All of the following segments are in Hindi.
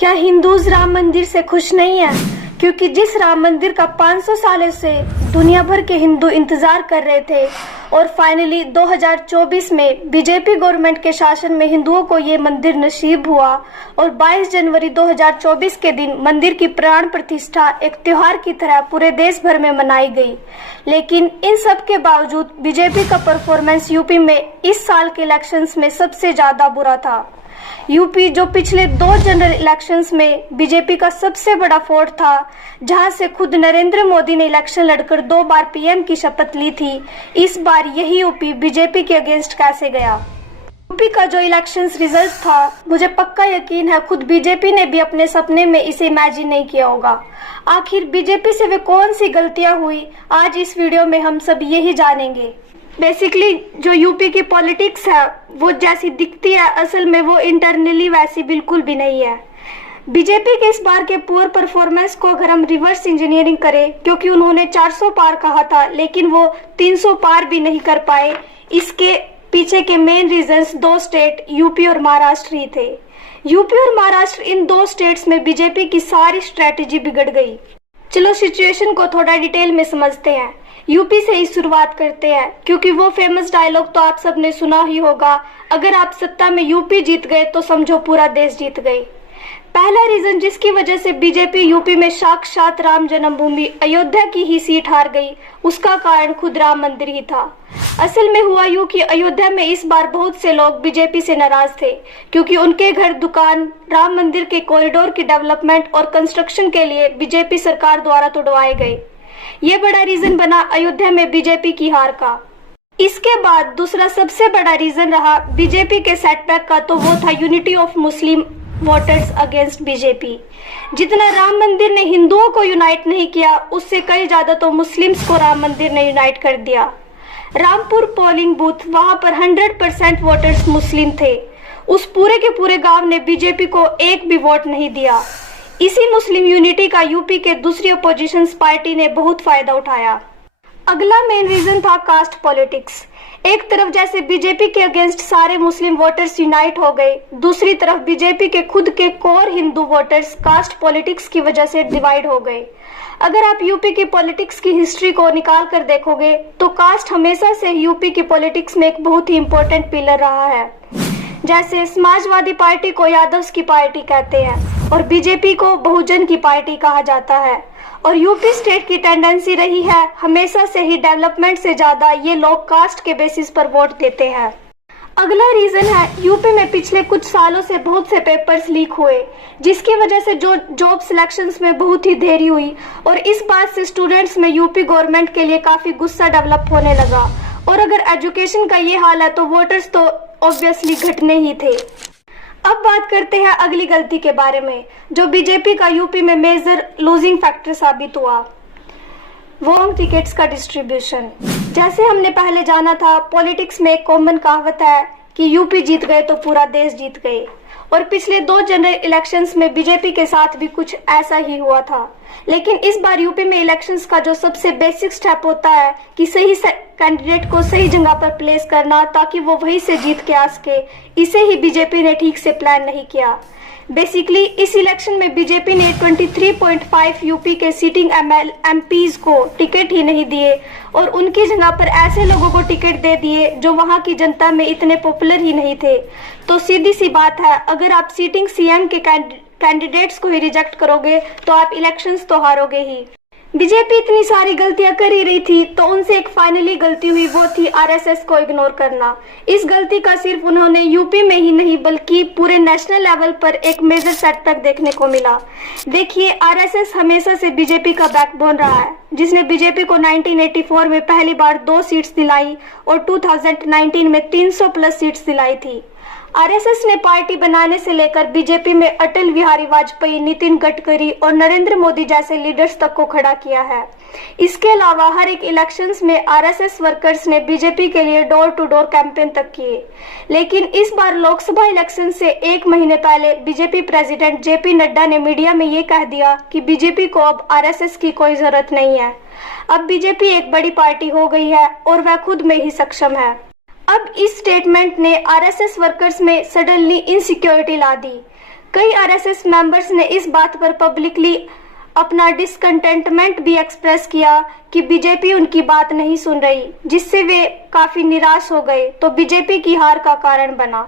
क्या हिंदूज राम मंदिर से खुश नहीं है? क्योंकि जिस राम मंदिर का 500 सालों से दुनिया भर के हिंदू इंतजार कर रहे थे और फाइनली 2024 में बीजेपी गवर्नमेंट के शासन में हिंदुओं को ये मंदिर नसीब हुआ और 22 जनवरी 2024 के दिन मंदिर की प्राण प्रतिष्ठा एक त्योहार की तरह पूरे देश भर में मनाई गई। लेकिन इन सब के बावजूद बीजेपी का परफॉर्मेंस यूपी में इस साल के इलेक्शंस में सबसे ज्यादा बुरा था। यूपी जो पिछले 2 जनरल इलेक्शंस में बीजेपी का सबसे बड़ा फोर्ट था, जहां से खुद नरेंद्र मोदी ने इलेक्शन लड़कर 2 बार पीएम की शपथ ली थी, इस बार यही यूपी बीजेपी के अगेंस्ट कैसे गया? यूपी का जो इलेक्शंस रिजल्ट था, मुझे पक्का यकीन है खुद बीजेपी ने भी अपने सपने में इसे इमेजिन नहीं किया होगा। आखिर बीजेपी से वे कौन सी गलतियां हुई, आज इस वीडियो में हम सब यही जानेंगे। बेसिकली जो यूपी की पॉलिटिक्स है वो जैसी दिखती है, असल में वो इंटरनली वैसी बिल्कुल भी नहीं है। बीजेपी के इस बार के पुअर परफॉर्मेंस को अगर हम रिवर्स इंजीनियरिंग करें, क्योंकि उन्होंने 400 पार कहा था लेकिन वो 300 पार भी नहीं कर पाए, इसके पीछे के मेन रीजंस 2 स्टेट यूपी और महाराष्ट्र ही थे। यूपी और महाराष्ट्र, इन 2 स्टेट्स में बीजेपी की सारी स्ट्रेटेजी बिगड़ गई। चलो सिचुएशन को थोड़ा डिटेल में समझते हैं। यूपी से ही शुरुआत करते हैं, क्योंकि वो फेमस डायलॉग तो आप सबने सुना ही होगा, अगर आप सत्ता में यूपी जीत गए तो समझो पूरा देश जीत गए। पहला रीजन जिसकी वजह से बीजेपी यूपी में साक्षात राम जन्मभूमि अयोध्या की ही सीट हार गई, उसका कारण खुद राम मंदिर ही था। असल में हुआ यूं कि अयोध्या में इस बार बहुत से लोग बीजेपी से नाराज थे, क्योंकि उनके घर, दुकान राम मंदिर के कॉरिडोर की डेवलपमेंट और कंस्ट्रक्शन के लिए बीजेपी सरकार द्वारा तोड़वाए गए। ये बड़ा रीजन बना अयोध्या में बीजेपी की हार का। इसके बाद दूसरा सबसे बड़ा रीजन रहा बीजेपी के सेटबैक का, तो वो था unity of Muslim voters against BJP. जितना राम मंदिर ने हिंदुओं को यूनाइट नहीं किया, उससे कई ज्यादा तो मुस्लिम्स को राम मंदिर ने यूनाइट कर दिया। रामपुर पोलिंग बूथ, वहां पर 100% वोटर्स मुस्लिम थे। उस पूरे के पूरे गांव ने बीजेपी को एक भी वोट नहीं दिया। इसी मुस्लिम यूनिटी का यूपी के दूसरी अपोजिशन पार्टी ने बहुत फायदा उठाया। अगला मेन रीजन था कास्ट पॉलिटिक्स। एक तरफ जैसे बीजेपी के अगेंस्ट सारे मुस्लिम वोटर्स यूनाइट हो गए, दूसरी तरफ बीजेपी के खुद के core Hindu voters caste politics की वजह से डिवाइड हो गए। अगर आप यूपी की पॉलिटिक्स की हिस्ट्री को निकाल कर देखोगे तो कास्ट हमेशा से यूपी की पॉलिटिक्स में एक बहुत ही इम्पोर्टेंट पिलर रहा है। जैसे समाजवादी पार्टी को यादव्स की पार्टी कहते हैं और बीजेपी को बहुजन की पार्टी कहा जाता है। और यूपी स्टेट की टेंडेंसी रही है हमेशा से ही डेवलपमेंट से ज्यादा ये लोग कास्ट के बेसिस पर वोट देते हैं। अगला रीजन है यूपी में पिछले कुछ सालों से बहुत से पेपर्स लीक हुए, जिसकी वजह से जो जॉब सिलेक्शंस में बहुत ही देरी हुई और इस बात से स्टूडेंट्स में यूपी गवर्नमेंट के लिए काफी गुस्सा डेवलप होने लगा। और अगर एजुकेशन का ये हाल है तो वोटर्स तो ऑब्वियसली घटने ही थे। अब बात करते हैं अगली गलती के बारे में, जो बीजेपी का यूपी में मेजर लूजिंग फैक्टर साबित हुआ, वोट टिकट्स का डिस्ट्रीब्यूशन। जैसे हमने पहले जाना था, पॉलिटिक्स में एक कॉमन कहावत है कि यूपी जीत गए तो पूरा देश जीत गए, और पिछले 2 जनरल इलेक्शंस में बीजेपी के साथ भी कुछ ऐसा ही हुआ था। लेकिन इस बार यूपी में इलेक्शंस का जो सबसे बेसिक स्टेप होता है कि सही कैंडिडेट को सही जगह पर प्लेस करना ताकि वो वहीं से जीत के आ सके, इसे ही बीजेपी ने ठीक से प्लान नहीं किया। बेसिकली इस इलेक्शन में बीजेपी ने 23.5 यूपी के सीटिंग एमपीज को टिकट ही नहीं दिए और उनकी जगह पर ऐसे लोगों को टिकट दे दिए जो वहां की जनता में इतने पॉपुलर ही नहीं थे। तो सीधी सी बात है, अगर आप सीटिंग सीएम के कैंडिडेट्स को ही रिजेक्ट करोगे तो आप इलेक्शंस तो हारोगे ही। बीजेपी इतनी सारी गलतियां कर ही रही थी तो उनसे एक फाइनली गलती हुई, वो थी आरएसएस को इग्नोर करना। इस गलती का सिर्फ उन्होंने यूपी में ही नहीं बल्कि पूरे नेशनल लेवल पर एक मेजर सेटबैक देखने को मिला। देखिए, आरएसएस हमेशा से बीजेपी का बैकबोन रहा है, जिसने बीजेपी को 1984 में पहली बार 2 सीट्स दिलाई और 2019 में 300 प्लस सीट्स दिलाई थी। आरएसएस ने पार्टी बनाने से लेकर बीजेपी में अटल बिहारी वाजपेयी, नितिन गडकरी और नरेंद्र मोदी जैसे लीडर्स तक को खड़ा किया है। इसके अलावा हर एक इलेक्शंस में आरएसएस वर्कर्स ने बीजेपी के लिए डोर टू डोर कैंपेन तक किए। लेकिन इस बार लोकसभा इलेक्शन से 1 महीने पहले बीजेपी प्रेसिडेंट जेपी नड्डा ने मीडिया में ये कह दिया कि बीजेपी को अब आरएसएस की कोई जरूरत नहीं है। अब बीजेपी एक बड़ी पार्टी हो गई है और वह खुद में ही सक्षम है। अब इस स्टेटमेंट ने आरएसएस वर्कर्स में सडनली इनसिक्योरिटी ला दी। कई आरएसएस मेंबर्स ने इस बात पर पब्लिकली अपना डिसकंटेंटमेंट भी एक्सप्रेस किया कि बीजेपी उनकी बात नहीं सुन रही, जिससे वे काफी निराश हो गए तो बीजेपी की हार का कारण बना।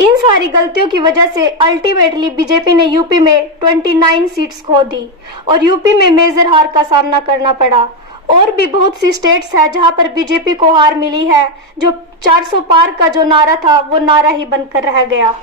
इन सारी गलतियों की वजह से अल्टीमेटली बीजेपी ने यूपी में 29 सीट्स खो दी और यूपी में मेजर हार का सामना करना पड़ा। और भी बहुत सी स्टेट्स है जहां पर बीजेपी को हार मिली है, जो 400 पार का जो नारा था वो नारा ही बनकर रह गया।